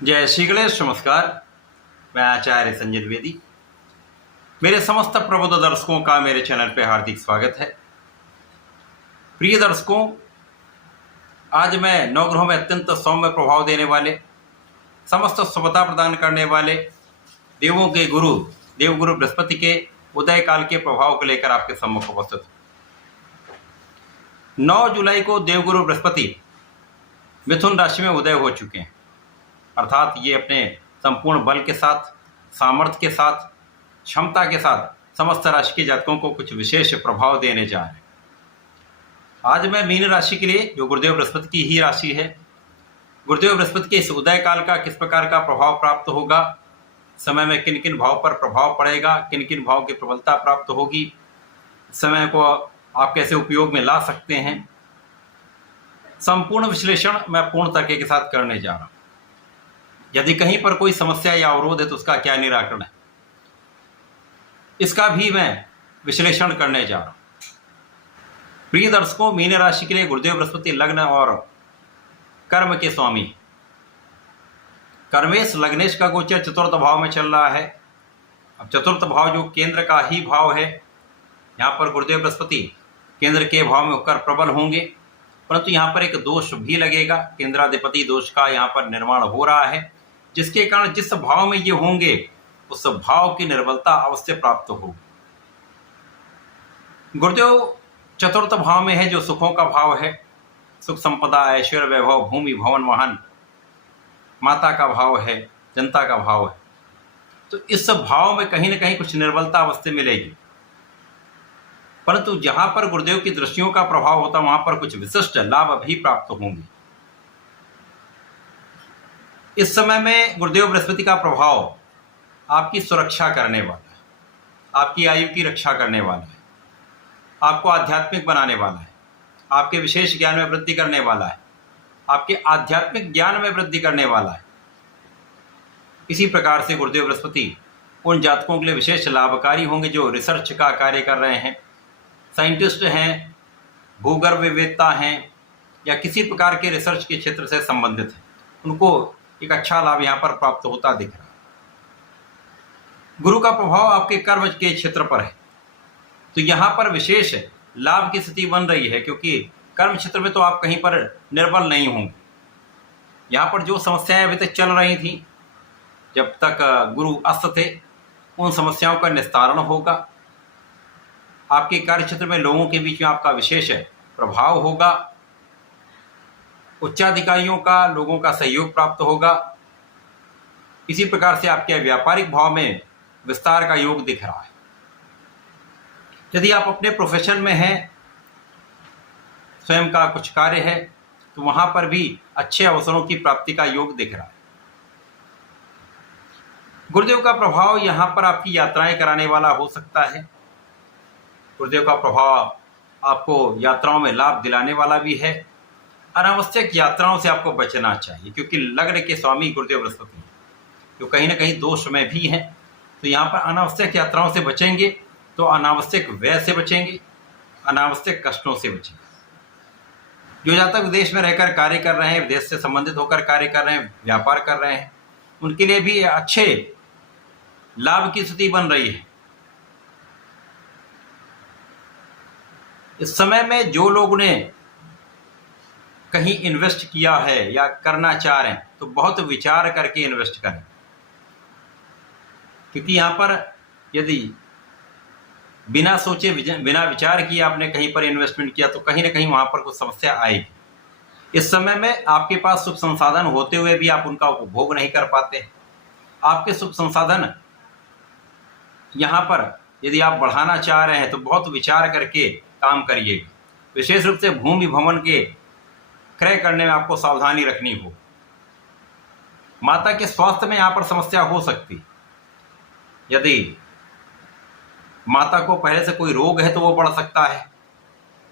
जय श्री गणेश। नमस्कार। मैं आचार्य संजय द्विवेदी। मेरे समस्त प्रबुद्ध दर्शकों का मेरे चैनल पे हार्दिक स्वागत है। प्रिय दर्शकों, आज मैं नवग्रहों में अत्यंत सौम्य प्रभाव देने वाले, समस्त शुभता प्रदान करने वाले देवों के गुरु देवगुरु बृहस्पति के उदय काल के प्रभाव को लेकर आपके सम्मुख उपस्थित हूं। 9 जुलाई को देवगुरु बृहस्पति मिथुन राशि में उदय हो चुके हैं, अर्थात ये अपने संपूर्ण बल के साथ, सामर्थ्य के साथ, क्षमता के साथ समस्त राशि के जातकों को कुछ विशेष प्रभाव देने जा रहे हैं। आज मैं मीन राशि के लिए, जो गुरुदेव बृहस्पति की ही राशि है, गुरुदेव बृहस्पति के इस उदय काल का किस प्रकार का प्रभाव प्राप्त होगा, समय में किन किन भाव पर प्रभाव पड़ेगा, किन किन भाव की प्रबलता प्राप्त होगी, समय को आप कैसे उपयोग में ला सकते हैं, संपूर्ण विश्लेषण मैं पूर्ण तरीके के साथ करने जा रहा हूं। यदि कहीं पर कोई समस्या या अवरोध है तो उसका क्या निराकरण है, इसका भी मैं विश्लेषण करने जा रहा हूं। प्रिय दर्शकों, मीन राशि के लिए गुरुदेव बृहस्पति लग्न और कर्म के स्वामी, कर्मेश लग्नेश का गोचर चतुर्थ भाव में चल रहा है। अब चतुर्थ भाव जो केंद्र का ही भाव है, यहाँ पर गुरुदेव बृहस्पति केंद्र के भाव में होकर प्रबल होंगे, परंतु यहाँ पर एक दोष भी लगेगा। केंद्राधिपति दोष का यहाँ पर निर्माण हो रहा है, जिसके कारण जिस भाव में ये होंगे उस भाव की निर्बलता अवश्य प्राप्त होगी। गुरुदेव चतुर्थ भाव में है, जो सुखों का भाव है, सुख संपदा, ऐश्वर्य, वैभव, भूमि, भवन, वाहन, माता का भाव है, जनता का भाव है। तो इस भाव में कहीं ना कहीं कुछ निर्बलता अवश्य मिलेगी, परंतु जहां पर गुरुदेव की दृष्टियों का प्रभाव होता है वहां पर कुछ विशिष्ट लाभ भी प्राप्त होंगे। इस समय में गुरुदेव बृहस्पति का प्रभाव आपकी सुरक्षा करने वाला है, आपकी आयु की रक्षा करने वाला है, आपको आध्यात्मिक बनाने वाला है, आपके विशेष ज्ञान में वृद्धि करने वाला है, आपके आध्यात्मिक ज्ञान में वृद्धि करने वाला है। इसी प्रकार से गुरुदेव बृहस्पति उन जातकों के लिए विशेष लाभकारी होंगे जो रिसर्च का कार्य कर रहे हैं, साइंटिस्ट हैं, भूगर्भवेत्ता हैं, या किसी प्रकार के रिसर्च के क्षेत्र से संबंधित हैं। उनको एक अच्छा लाभ यहाँ पर प्राप्त होता दिख रहा है। गुरु का प्रभाव आपके कर्म के क्षेत्र पर है, तो यहाँ पर विशेष लाभ की स्थिति बन रही है, क्योंकि कर्म क्षेत्र में तो आप कहीं पर निर्बल नहीं होंगे। यहाँ पर जो समस्याएं अभी तक चल रही थी, जब तक गुरु अस्त थे, उन समस्याओं का निस्तारण होगा। आपके कार्य क्षेत्र में लोगों के बीच में आपका विशेष प्रभाव होगा, उच्चाधिकारियों का, लोगों का सहयोग प्राप्त होगा। इसी प्रकार से आपके व्यापारिक भाव में विस्तार का योग दिख रहा है। यदि आप अपने प्रोफेशन में हैं, स्वयं का कुछ कार्य है, तो वहां पर भी अच्छे अवसरों की प्राप्ति का योग दिख रहा है। गुरुदेव का प्रभाव यहाँ पर आपकी यात्राएं कराने वाला हो सकता है। गुरुदेव का प्रभाव आपको यात्राओं में लाभ दिलाने वाला भी है। अनावश्यक यात्राओं से आपको बचना चाहिए, क्योंकि लग्न के स्वामी गुरुदेव बृहस्पति हैं, जो कहीं ना कहीं दोष में भी हैं। तो यहाँ पर अनावश्यक यात्राओं से बचेंगे तो अनावश्यक व्यय से बचेंगे, अनावश्यक कष्टों से बचेंगे। जो जातक विदेश में रहकर कार्य कर रहे हैं, विदेश से संबंधित होकर कार्य कर रहे हैं, व्यापार कर रहे हैं, उनके लिए भी अच्छे लाभ की स्थिति बन रही है। इस समय में जो लोगों ने कहीं इन्वेस्ट किया है या करना चाह रहे हैं, तो बहुत विचार करके इन्वेस्ट करें, क्योंकि यहाँ पर यदि बिना सोचे, बिना विचार किए आपने कहीं पर इन्वेस्टमेंट किया तो कहीं ना कहीं वहाँ पर कुछ समस्या आएगी। इस समय में आपके पास सुख संसाधन होते हुए भी आप उनका उपभोग नहीं कर पाते। आपके सुख संसाधन यहाँ पर यदि आप बढ़ाना चाह रहे हैं तो बहुत विचार करके काम करिए। विशेष रूप से भूमि भवन के क्रय करने में आपको सावधानी रखनी हो। माता के स्वास्थ्य में यहाँ पर समस्या हो सकती। यदि माता को पहले से कोई रोग है तो वो बढ़ सकता है,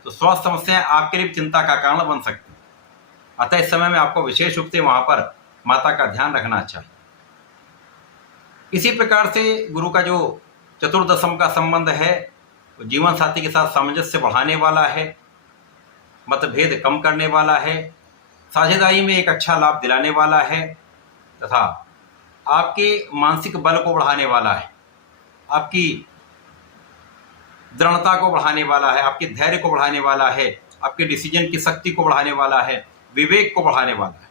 तो स्वास्थ्य समस्याएं आपके लिए चिंता का कारण बन सकती। अतः इस समय में आपको विशेष रूप से वहां पर माता का ध्यान रखना चाहिए। इसी प्रकार से गुरु का जो चतुर्दशम का संबंध है, वो जीवन साथी के साथ सामंजस्य बढ़ाने वाला है, मतभेद कम करने वाला है, साझेदारी में एक अच्छा लाभ दिलाने वाला है। तथा आपके मानसिक बल को बढ़ाने वाला है, आपकी दृढ़ता को बढ़ाने वाला है, आपके धैर्य को बढ़ाने वाला है, आपके डिसीजन की शक्ति को बढ़ाने वाला है, विवेक को बढ़ाने वाला है।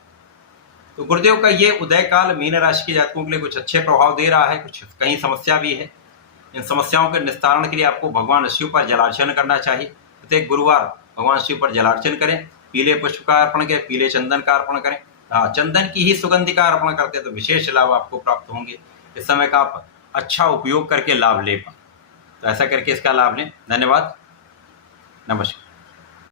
तो गुरुदेव का ये उदय काल मीन राशि के जातकों के लिए कुछ अच्छे प्रभाव दे रहा है, कुछ कहीं समस्या भी है। इन समस्याओं के निस्तारण के लिए आपको भगवान शिव पर जलार्चन करना चाहिए। प्रत्येक गुरुवार भगवान शिव पर जलार्चन करें, पीले पुष्प का अर्पण करें, पीले चंदन का अर्पण करें। हाँ, चंदन की ही सुगंधि का अर्पण करते हैं तो विशेष लाभ आपको प्राप्त होंगे। इस समय का आप अच्छा उपयोग करके लाभ ले पाए, तो ऐसा करके इसका लाभ लें। धन्यवाद, नमस्कार।